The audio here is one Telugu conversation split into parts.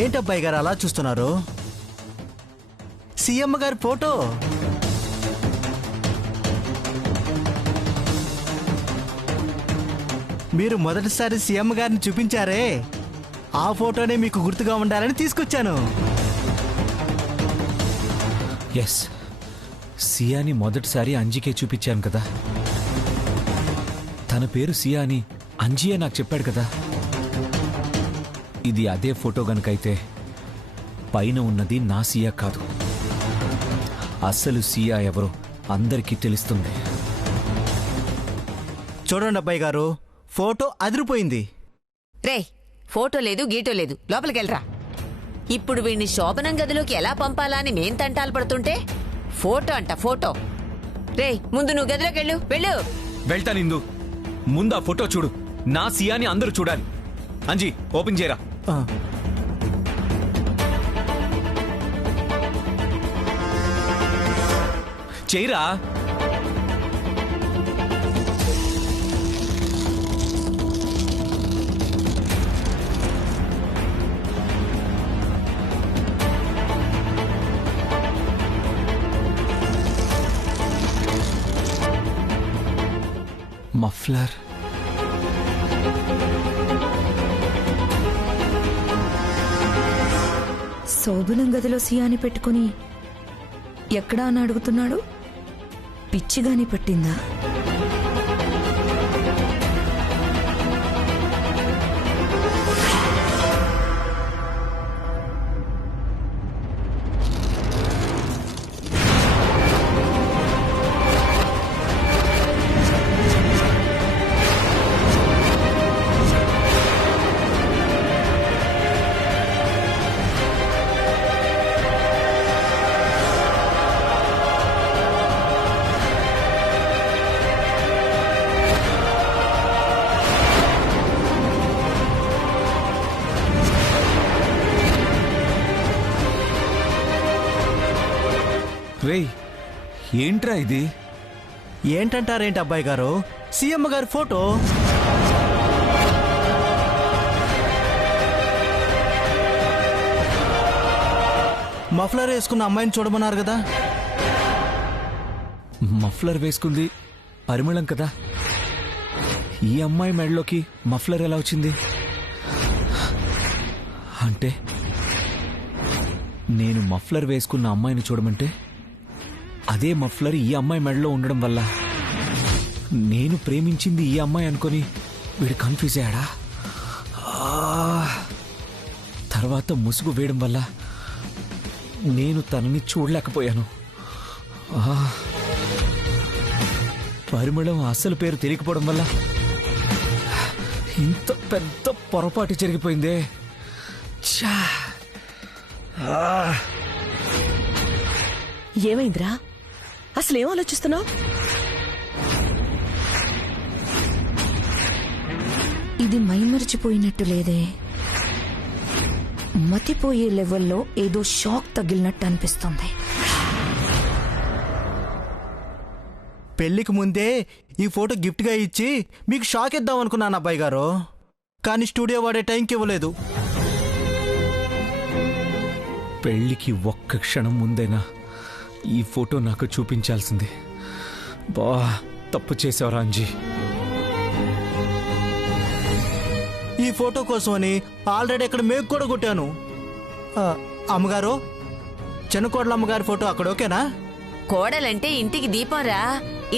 ఏంటబ్బాయి గారు అలా చూస్తున్నారు? సీఎం గారి ఫోటో. మీరు మొదటిసారి సీఎం గారిని చూపించారే, ఆ ఫోటోనే మీకు గుర్తుగా ఉండాలని తీసుకొచ్చాను. ఎస్, సియాని మొదటిసారి అంజీకే చూపించాను కదా. తన పేరు సియా అని అంజీయే నాకు చెప్పాడు కదా. ఇది అదే ఫోటో గనుకైతే పైన ఉన్నది నా సియా కాదు. అసలు సియా ఎవరో అందరికీ తెలుస్తుంది. చూడండి అబ్బాయి గారు, ఫోటో అదిరిపోయింది. రే, ఫోటో లేదు గీటో లేదు, లోపలికెళ్ళరా. ఇప్పుడు వీణ్ణి శోభనం గదిలోకి ఎలా పంపాలా అని మేం తంటాలు పడుతుంటే ఫోటో అంట ఫోటో. రే, ముందు నువ్వు గదిలోకి వెళ్ళు. వెళ్తాను ఇందు. ముందు ఆ ఫోటో చూడు. నా సియాని అందరూ చూడాలి. అంజీ, ఓపెన్ చేయరా. చేయరా. మఫ్లర్. శోభనం గదిలో సియాని పెట్టుకుని ఎక్కడా అని అడుగుతున్నాడు. పిచ్చిగాని పట్టిందా? రేయ్, ఏంట్రా ఇది? ఏంటంటారేంటి అబ్బాయి గారు, సీఎం గారి ఫోటో. మఫ్లర్ వేసుకున్న అమ్మాయిని చూడమన్నారు కదా. మఫ్లర్ వేసుకుంది పరిమళం కదా. ఈ అమ్మాయి మెడలోకి మఫ్లర్ ఎలా వచ్చింది? అంటే నేను మఫ్లర్ వేసుకున్న అమ్మాయిని చూడమంటే అదే మఫ్లర్ ఈ అమ్మాయి మెడలో ఉండడం వల్ల నేను ప్రేమించింది ఈ అమ్మాయి అనుకొని వీడు కన్ఫ్యూజ్ అయ్యాడా? తర్వాత ముసుగు వేయడం వల్ల నేను తనని చూడలేకపోయాను. పరిమళం అసలు పేరు తెలియకపోవడం వల్ల ఇంత పెద్ద పొరపాటు జరిగిపోయిందే. ఏమైందిరా? అసలేం ఆలోచిస్తున్నావు? ఇది మైమరిచిపోయినట్టు లేదే. మతిపోయే లెవెల్లో ఏదో షాక్ తగిలినట్టు అనిపిస్తుంది. పెళ్లికి ముందే ఈ ఫోటో గిఫ్ట్గా ఇచ్చి మీకు షాక్ ఇద్దాం అనుకున్నాను అబ్బాయి గారు, కానీ స్టూడియో వాడే టైంకి ఇవ్వలేదు. పెళ్లికి ఒక్క క్షణం ముందైనా ఈ ఫోటో నాకు చూపించాల్సింది. బా, తప్పు చేసావురా అంజీ. ఈ ఫోటో కోసమని ఆల్రెడీ అక్కడ మేకు కూడా కొట్టాను. అమ్మగారు, చిన్నకోడల అమ్మగారి ఫోటో అక్కడ ఓకేనా? కోడలంటే ఇంటికి దీపం రా,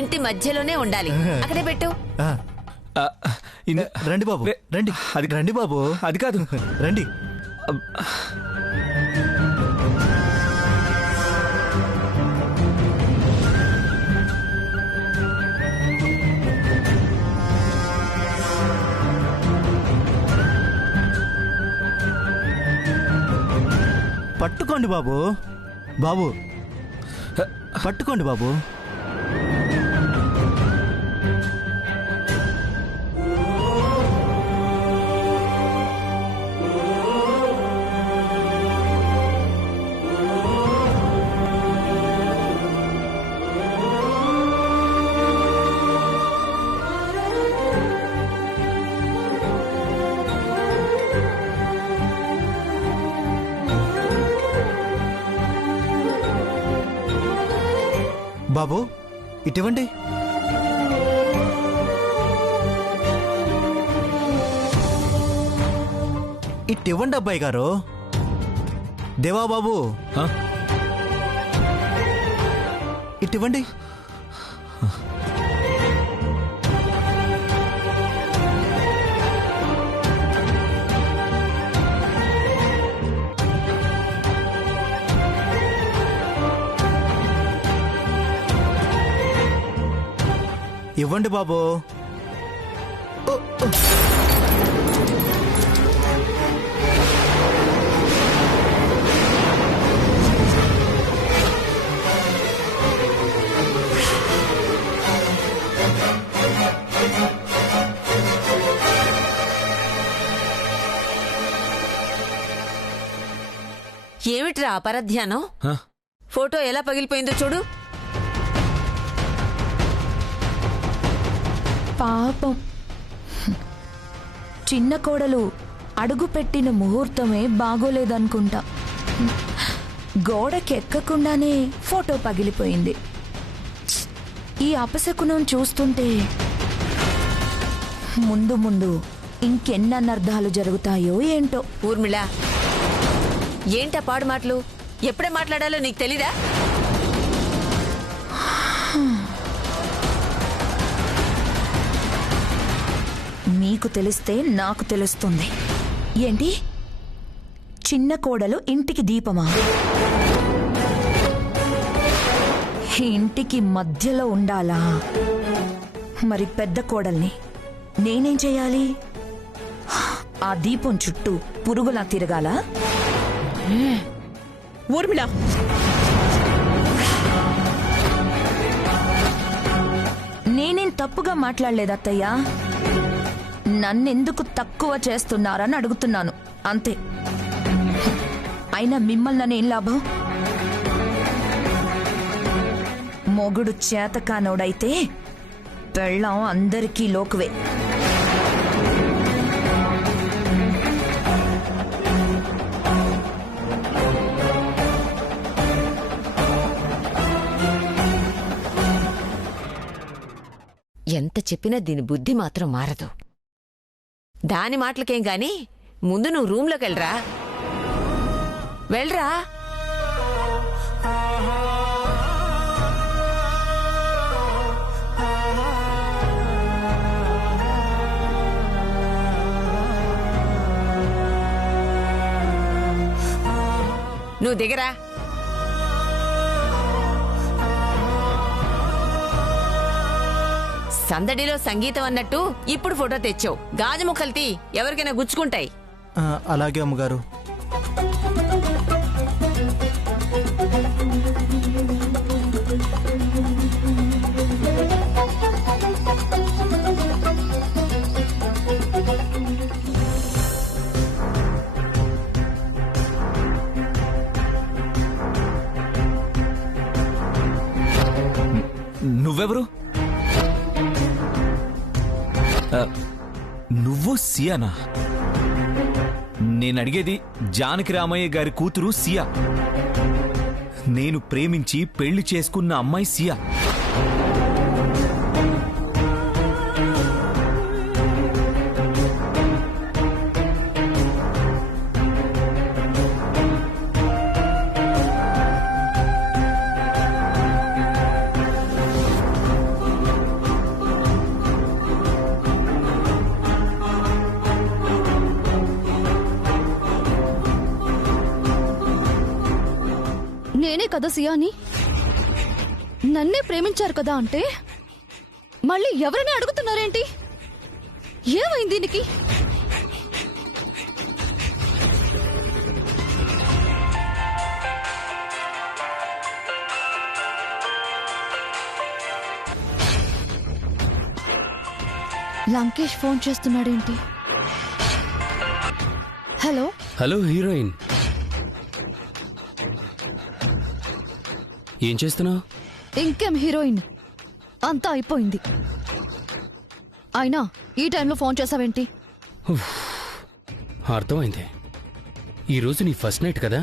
ఇంటి మధ్యలోనే ఉండాలి. అక్కడే పెట్టు. రండి బాబు, రండి. అది రండి బాబు. అది కాదు, రండి. పట్టుకోండి బాబు. బాబు పట్టుకోండి బాబు. బాబు ఇటువంటి ఇటువంటి అబ్బాయి గారు. దేవా బాబు హ? ఇటువంటి ఇవ్వండి బాబు. ఏమిట్రా అపరధ్యానం? హ? ఫోటో ఎలా పగిలిపోయిందో చూడు. పాపం చిన్న కోడలు అడుగు పెట్టిన ముహూర్తమే బాగోలేదనుకుంటా. గోడకెక్కకుండానే ఫోటో పగిలిపోయింది. ఈ అపశకునం చూస్తుంటే ముందు ముందు ఇంకెన్ని అనర్థాలు జరుగుతాయో ఏంటో. ఊర్మిళ, ఏంటా పాడు మాటలు? ఎప్పుడే మాట్లాడాలో నీకు తెలీదా? మీకు తెలిస్తే నాకు తెలుస్తుంది. ఏంటి చిన్న కోడలు ఇంటికి దీపమా? ఇంటికి మధ్యలో ఉండాలా? మరి పెద్ద కోడల్ని నేనేం చేయాలి? ఆ దీపం చుట్టూ పురుగులా తిరగాల? ఊర్మిళ, నేనేం తప్పుగా మాట్లాడలేదు అత్తయ్యా. నన్నెందుకు తక్కువ చేస్తున్నారని అడుగుతున్నాను అంతే. అయినా మిమ్మల్ని నేనేం లాభం? మొగుడు చేతకానోడైతే పెళ్ళాం అందరికీ లోకువే. ఎంత చెప్పినా దీని బుద్ధి మాత్రం మారదు. దాని మాటలకేం గాని ముందు నువ్వు రూమ్లోకి వెళ్ళరా. వెళ్ళరా. నువ్వు దిగరా. సందడిలో సంగీతం అన్నట్టు ఇప్పుడు ఫోటో తెచ్చావు. గాజు ముక్కలు తీ, ఎవరికైనా గుచ్చుకుంటాయి. అలాగే అమ్మగారు. నువ్వెవరు? నువ్వు సియానా? నేనడిగేది జానకి రామయ్య గారి కూతురు సియా. నేను ప్రేమించి పెళ్లి చేసుకున్న అమ్మాయి సియా. నేనే కదా సియాని, నన్నే ప్రేమించారు కదా అంటే మళ్ళీ ఎవరైనా అడుగుతున్నారేంటి? ఏమైంది దీనికి? లంకేష్ ఫోన్ చేస్తున్నాడేంటి? హలో హలో హీరోయిన్, ఏం చేస్తున్నావు? ఇంకేం హీరోయిన్, అంతా అయిపోయింది. అయినా ఈ టైంలో ఫోన్ చేసావేంటి? అర్థమైంది. ఈరోజు నీ ఫస్ట్ నైట్ కదా.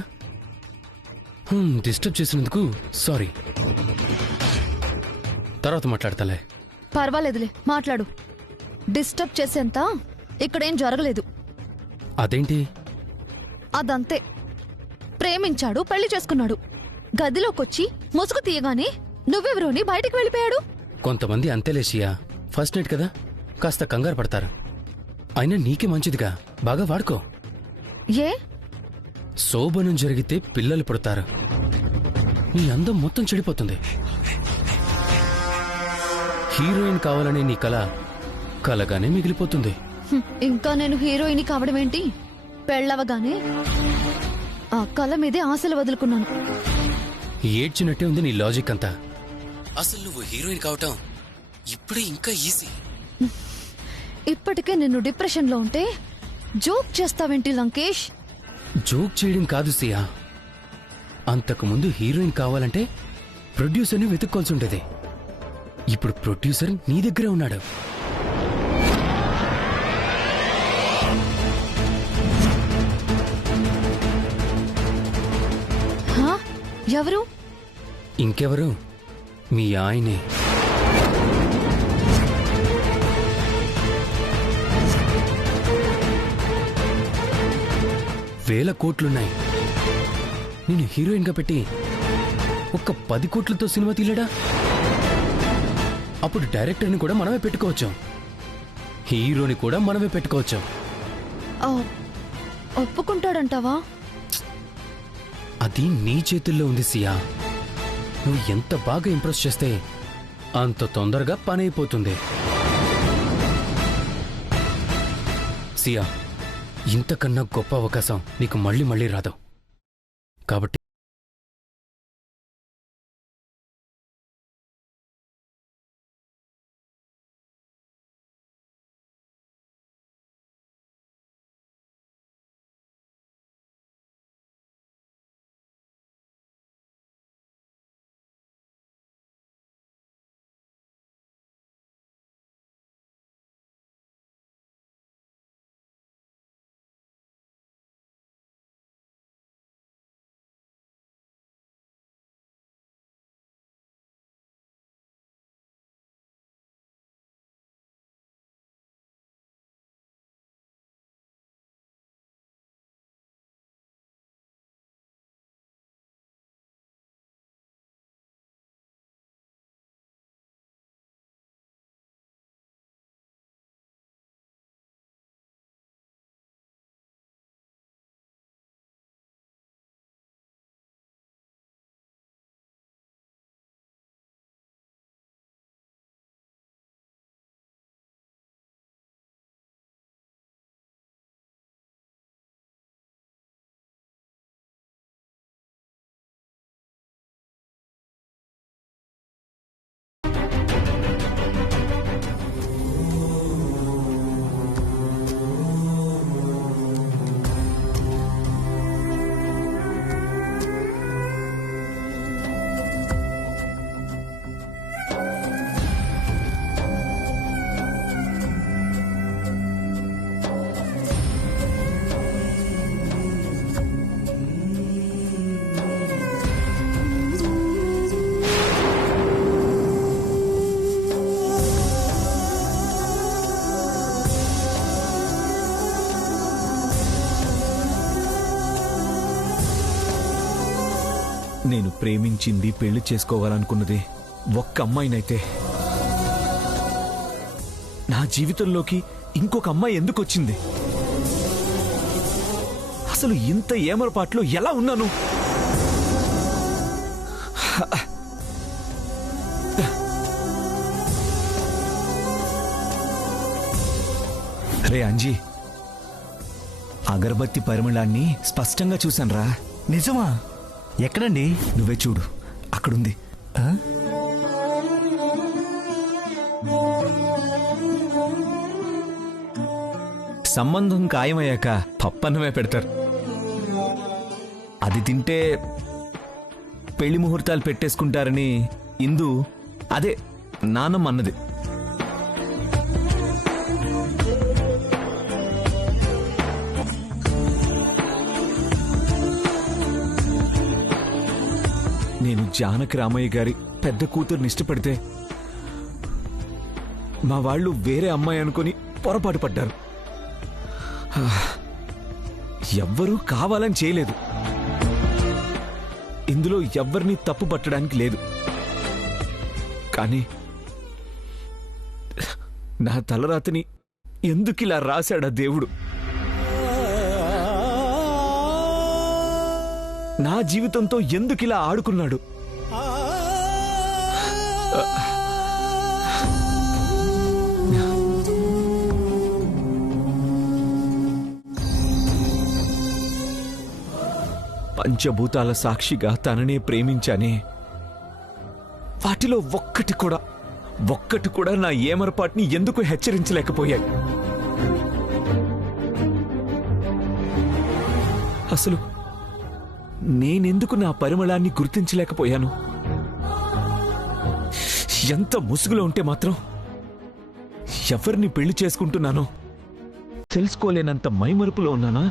డిస్టర్బ్ చేసినందుకు సారీ. తర్వాత మాట్లాడతాలే. పర్వాలేదులే, మాట్లాడు. డిస్టర్బ్ చేసేంత ఇక్కడేం జరగలేదు. అదేంటి? అదంతే. ప్రేమించాడు, పెళ్లి చేసుకున్నాడు. గదిలోకొచ్చి ముసుగు తీయగానే నువ్వెవరోని బయటికి వెళ్ళిపోయాడు. కొంతమంది అంతేలే షియా, ఫస్ట్ నైట్ కదా, కాస్త కంగారు పడతారు. అయినా నీకే మంచిదిగా, బాగా వాడుకో. ఏ? శోభనం జరిగితే పిల్లలు పుడతారు, నీ అందం మొత్తం చెడిపోతుంది. హీరోయిన్ కావాలనే నీ కల కలగానే మిగిలిపోతుంది. ఇంకా నేను హీరోయిన్ కావడం ఏంటి? పెళ్ళవగానే ఆ కళ మీదే ఆశలు వదులుకున్నాను. ఏడ్చినట్టే ఉంది నీ లాజిక్ అంతా. అసలు నువ్వు హీరోయిన్ కావటం ఇప్పుడే ఇంకా ఈజీ. ఇప్పటికే నిన్ను డిప్రెషన్లో ఉంటే జోక్ చేస్తావేంటి లంకేష్? జోక్ చేయడం కాదు సియా, అంతకుముందు హీరోయిన్ కావాలంటే ప్రొడ్యూసర్ని వెతుక్కోవాల్సి ఉండేది. ఇప్పుడు ప్రొడ్యూసర్ నీ దగ్గరే ఉన్నాడు. హా? ఎవరు? ఇంకెవరు, మీ ఆయనే. వేల కోట్లున్నాయి, నేను హీరోయిన్గా పెట్టి ఒక్క 10 కోట్లతో సినిమా తీయలేడా? అప్పుడు డైరెక్టర్ని కూడా మనమే పెట్టుకోవచ్చు, హీరోని కూడా మనమే పెట్టుకోవచ్చు. ఆ, ఒప్పుకుంటాడంటావా? అది నీ చేతుల్లో ఉంది సియా. నువ్వు ఎంత బాగా ఇంప్రెస్ చేస్తే అంత తొందరగా పని అయిపోతుంది. సియా, ఇంతకన్నా గొప్ప అవకాశం నీకు మళ్ళీ మళ్ళీ రాదు. కాబట్టి నేను ప్రేమించింది, పెళ్లి చేసుకోవాలనుకున్నది ఒక్క అమ్మాయినైతే నా జీవితంలోకి ఇంకొక అమ్మాయి ఎందుకు వచ్చింది? అసలు ఇంత ఏమరపాట్లో ఎలా ఉన్నాను? రే అంజీ, అగరబత్తి పరిమళాన్ని స్పష్టంగా చూశానురా. నిజమా? ఎక్కడండి? నువ్వే చూడు, అక్కడుంది. ఆ? సంబంధం ఖాయమయ్యాక పప్పన్నమే పెడతారు. అది తింటే పెళ్లి ముహూర్తాలు పెట్టేసుకుంటారని ఇందు, అదే నాన్నమ్మ అన్నది. నేను జానకి రామయ్య గారి పెద్ద కూతుర్ని ఇష్టపడితే మా వాళ్ళు వేరే అమ్మాయి అనుకుని పొరపాటు పడ్డారు. ఎవ్వరూ కావాలని చేయలేదు. ఇందులో ఎవ్వరినీ తప్పు పట్టడానికి లేదు. కానీ నా తలరాతని ఎందుకిలా రాశాడా దేవుడు? నా జీవితంతో ఎందుకిలా ఆడుకున్నాడు? పంచభూతాల సాక్షిగా తననే ప్రేమించానే, వాటిలో ఒక్కటి కూడా నా ఏమరపాటుని ఎందుకు హెచ్చరించలేకపోయాయి? అసలు నేనెందుకు నా పరిమళాన్ని గుర్తించలేకపోయాను? ఎంత ముసుగులో ఉంటే మాత్రం ఎవరిని పెళ్లి చేసుకుంటున్నానో తెలుసుకోలేనంత మైమరుపులో ఉన్నానా?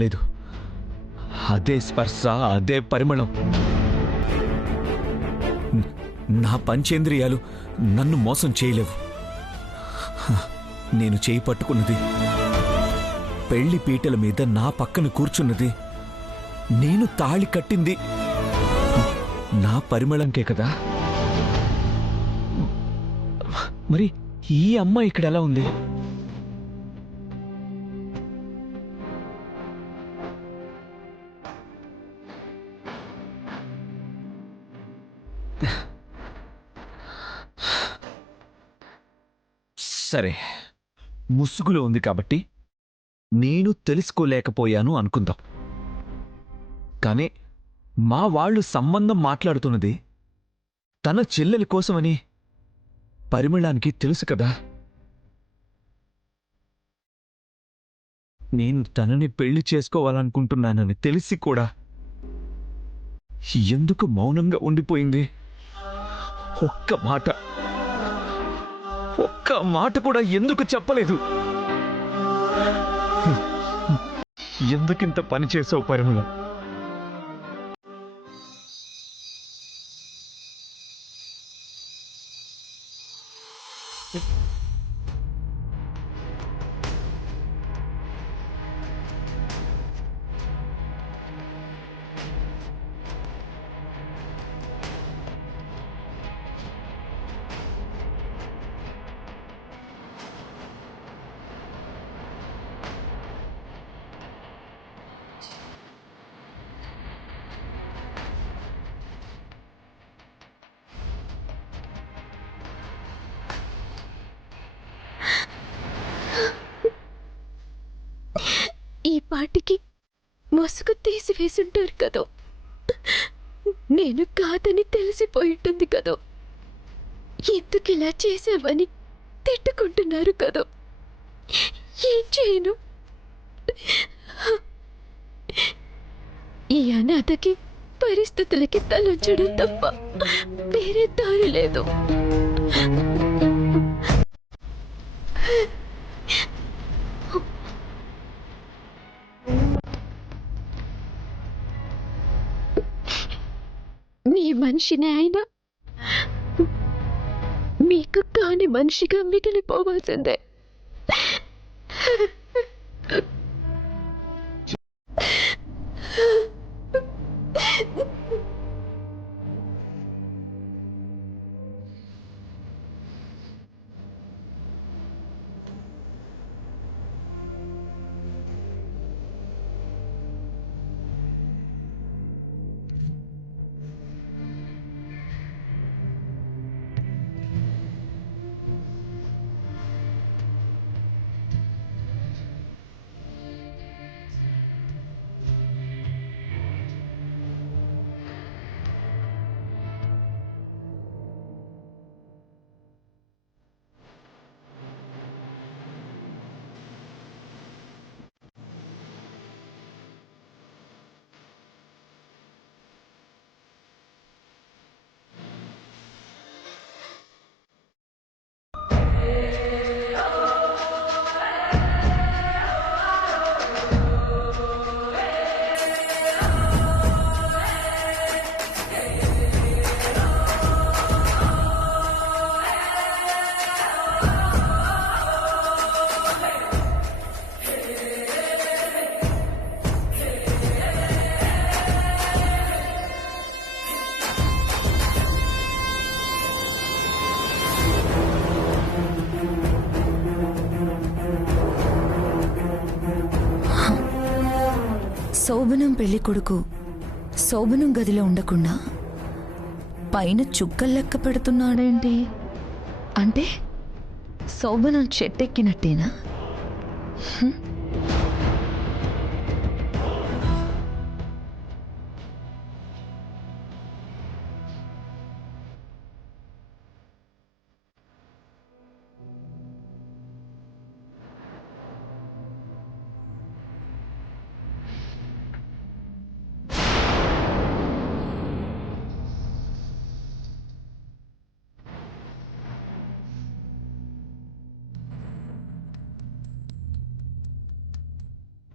లేదు, అదే స్పర్శ, అదే పరిమళం. నా పంచేంద్రియాలు నన్ను మోసం చేయలేవు. నేను చేయి పట్టుకున్నది, పెళ్లి పీటల మీద నా పక్కన కూర్చున్నది, నేను తాళి కట్టింది నా పరిమళంకే కదా. మరి ఈ అమ్మాయి ఇక్కడ ఎలా ఉంది? సరే, ముసుగులో ఉంది కాబట్టి నేను తెలుసుకోలేకపోయాను అనుకుందాం. కానీ మా వాళ్ళు సంబంధం మాట్లాడుతున్నది తన చెల్లెలి కోసమని పరిమళానికి తెలుసు కదా. నేను తనని పెళ్లి చేసుకోవాలనుకుంటున్నానని తెలిసి కూడా ఎందుకు మౌనంగా ఉండిపోయింది? ఒక్క మాట కూడా ఎందుకు చెప్పలేదు? ఎందుకింత పని చేసావు పరిమళ? ఈ పాటికి ముసుగు తీసివేసుంటారు కదో, నేను కాదని తెలిసిపోయింటుంది కదో, ఎందుకు ఇలా చేశామని తిట్టుకుంటున్నారు కదో. ఏం చేయను? ఈ అనాథకి పరిస్థితులకి తలంచడం తప్ప వేరే దారి లేదు. మీ మనిషిని అయినా మీకు కాని మనిషిగా మిగిలిపోవాల్సిందే. శోభనం పెళ్లి కొడుకు శోభనం గదిలో ఉండకుండా పైన చుక్కలు లెక్క పెడుతున్నాడేంటి? అంటే శోభనం చెట్టెక్కినట్టేనా?